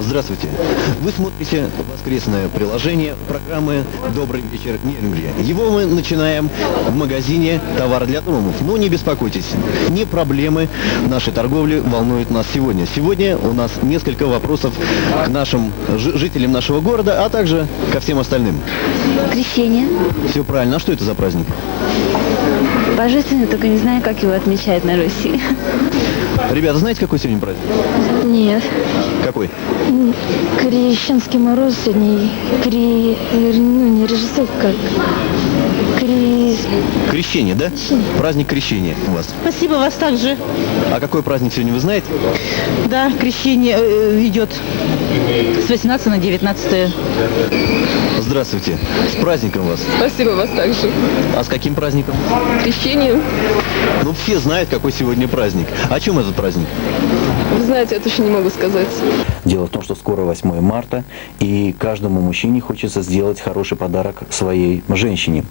Здравствуйте. Вы смотрите воскресное приложение программы «Добрый вечер, Нерюнгри». Его мы начинаем в магазине «Товар для дома». Но не беспокойтесь, не проблемы нашей торговли волнуют нас сегодня. Сегодня у нас несколько вопросов к нашим жителям нашего города, а также ко всем остальным. Крещение. Все правильно. А что это за праздник? Божественный, только не знаю, как его отмечают на Руси. Ребята, знаете, какой сегодня праздник? Нет. Какой? Крещенский мороз сегодня. Не режиссер, как. Крещение, да? Праздник крещения у вас. Спасибо, вас также. А какой праздник сегодня, вы знаете? Да, крещение идет с 18 на 19. Здравствуйте. С праздником вас. Спасибо, вас также. А с каким праздником? Крещение. Ну, все знают, какой сегодня праздник. О чем этот праздник? Вы знаете, это еще не могу сказать. Дело в том, что скоро 8 марта, и каждому мужчине хочется сделать хороший подарок своей женщине.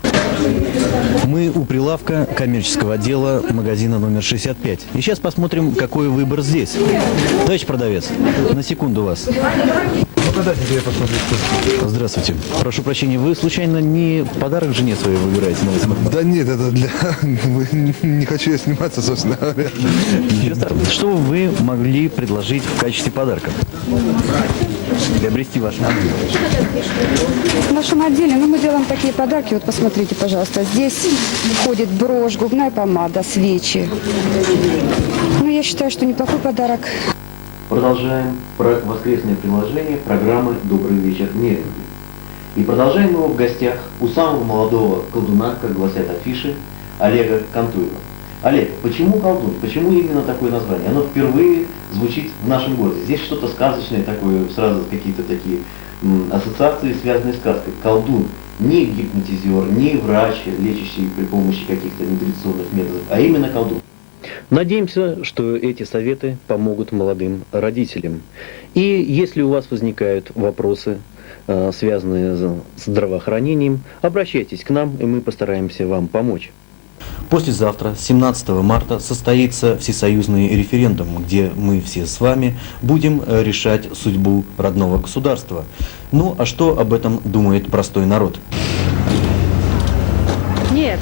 Мы у прилавка коммерческого отдела магазина номер 65. И сейчас посмотрим, какой выбор здесь. Товарищ продавец, на секунду вас. Здравствуйте. Прошу прощения, вы случайно не подарок жене своей выбираете на 8 марта? Да нет, это для... Не хочу я сниматься, собственно говоря. Что вы могли предложить в качестве подарка? Приобрести ваш магазин. В нашем отделе, мы делаем такие подарки. Вот посмотрите, пожалуйста. Здесь входит брошь, губная помада, свечи. Я считаю, что неплохой подарок. Продолжаем воскресное приложение программы «Добрый вечер, Нерюнгри». И продолжаем его в гостях у самого молодого колдуна, как гласят афиши, Олега Кантуева. Олег, почему колдун? Почему именно такое название? Оно впервые звучит в нашем городе. Здесь что-то сказочное такое, сразу какие-то такие ассоциации, связанные с сказкой. Колдун. Не гипнотизер, не врач, лечащий при помощи каких-то нетрадиционных методов, а именно колдун. Надеемся, что эти советы помогут молодым родителям. И если у вас возникают вопросы, связанные с здравоохранением, обращайтесь к нам, и мы постараемся вам помочь. Послезавтра, 17 марта, состоится всесоюзный референдум, где мы все с вами будем решать судьбу родного государства. Ну, а что об этом думает простой народ? Нет,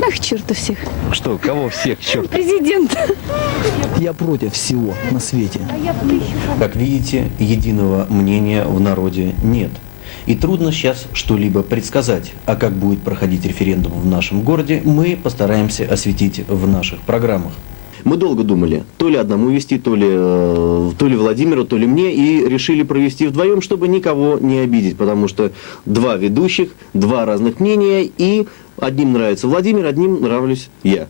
нах черту всех. Что, кого всех, черт? Президент. Я против всего на свете. Как видите, единого мнения в народе нет. И трудно сейчас что-либо предсказать. А как будет проходить референдум в нашем городе, мы постараемся осветить в наших программах. Мы долго думали, то ли одному вести, то ли Владимиру, то ли мне, и решили провести вдвоем, чтобы никого не обидеть, потому что два ведущих, два разных мнения, и одним нравится Владимир, одним нравлюсь я.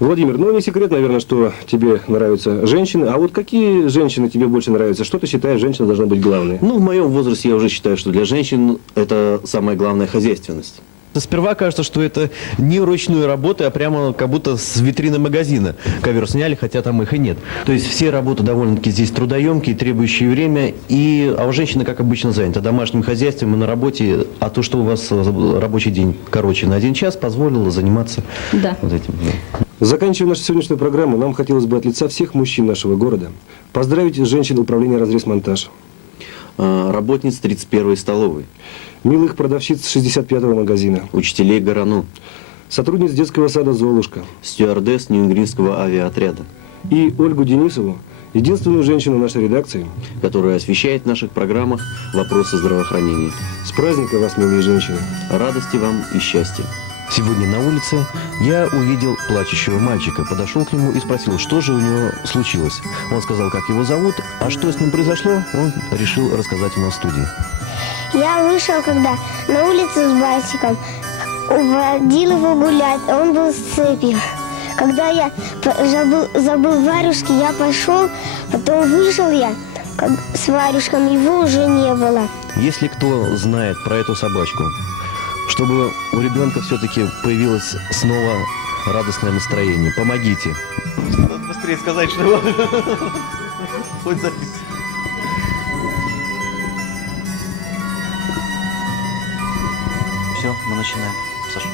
Владимир, ну не секрет, наверное, что тебе нравятся женщины. А вот какие женщины тебе больше нравятся? Что ты считаешь, женщина должна быть главной? Ну, в моем возрасте я уже считаю, что для женщин это самая главная хозяйственность. Сперва кажется, что это не ручную работу, а прямо как будто с витрины магазина ковер сняли, хотя там их и нет. То есть все работы довольно-таки здесь трудоемкие, требующие время, а у женщины, как обычно, занята домашним хозяйством и на работе, а то, что у вас рабочий день короче на 1 час, позволило заниматься вот этим. Заканчивая нашу сегодняшнюю программу, нам хотелось бы от лица всех мужчин нашего города поздравить женщин управления «Разрез-монтаж», работниц 31-й столовой, милых продавщиц 65-го магазина, учителей ГОРАНУ, сотрудниц детского сада «Золушка», стюардесс Нерюнгринского авиаотряда и Ольгу Денисову, единственную женщину нашей редакции, которая освещает в наших программах вопросы здравоохранения. С праздником вас, милые женщины! Радости вам и счастья! Сегодня на улице я увидел плачущего мальчика, подошел к нему и спросил, что же у него случилось. Он сказал, как его зовут, а что с ним произошло, он решил рассказать ему в студии. Я вышел, когда на улицу с братиком, уводил его гулять, а он был с цепью. Когда я забыл варежки, я пошел, потом вышел я с варежком, его уже не было. Если кто знает про эту собачку, чтобы у ребенка все-таки появилось снова радостное настроение, помогите. Надо быстрее сказать, что хоть запись. Все, мы начинаем. Саша.